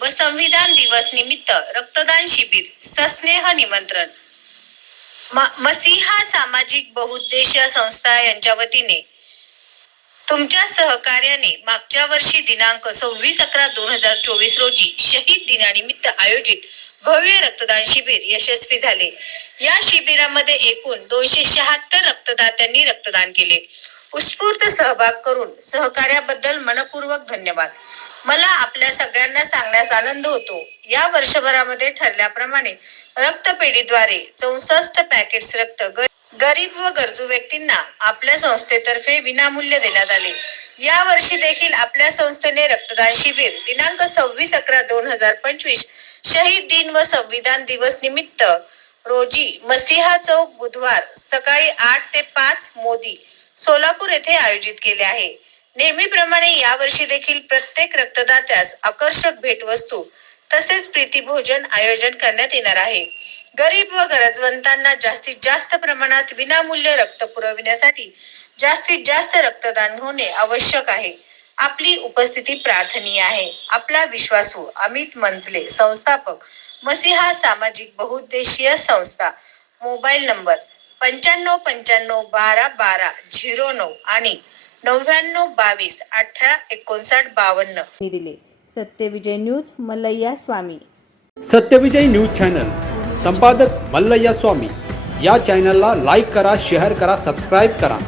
व संविधान दिवस निमित्त रक्तदान शिबिर सस्नेह निमंत्रण. मसीहा सामाजिक बहुउद्देशीय संस्था यांच्या वतीने तुमच्या सहकार्याने मागच्या वर्षी दिनांक सव्वीस अकरा दोन हजार चोवीस रोजी शहीद दिनानिमित्त आयोजित भव्य रक्तदान शिबिर यशस्वी झाले. या शिबिरामध्ये एकूण दोनशे शहात्तर रक्तदात्यांनी रक्तदान केले. उत्स्फूर्त सहभाग करून सहकार्याबद्दल मनपूर्वक धन्यवाद. मला आपल्या सगळ्यांना सांगण्यास आनंद होतो. या वर्षभरामध्ये ठरल्याप्रमाणे रक्तपेढीद्वारे चौसष्ट पॅकेट्स रक्त गरीब व गरजू व्यक्तींना आपल्या संस्थेतर्फे विनामूल्य देण्यात आले. या वर्षी देखील आपल्या संस्थेने रक्तदान शिबिर दिनांक सव्वीस अकरा दोन हजार पंचवीस शहीद दिन व संविधान दिवस निमित्त रोजी मसिहा चौक बुधवार सकाळी आठ ते पाच मोदी सोलापूर येथे आयोजित केले आहे. नेहमीप्रमाणे यावर्षी देखील प्रत्येक रक्तदात्यास आकर्षक भेटवस्तू तसेच प्रीतीभोजन आयोजन करण्यात येणार आहे. गरीब व गरजवंतांना जास्तीत जास्त प्रमाणात विनामूल्य रक्त पुरविण्यासाठी जास्तीत जास्त रक्तदान होणे आवश्यक आहे. आपली उपस्थिती प्रार्थनीय आहे. आपला विश्वासू अमित मंजले संस्थापक मसिहा सामाजिक बहुउद्देशीय संस्था मोबाईल नंबर पंच्याण्णव पंच्याण्णव बारा बारा झिरो नऊ आणि नव्याण्णव बावीस अठरा एकोणसाठ बावन्न. दिले. Satyavijay news Mallayya Swami. Satyavijay news channel. संपादक मल्लय्या स्वामी. या चॅनलला लाईक करा शेअर करा सबस्क्राईब करा.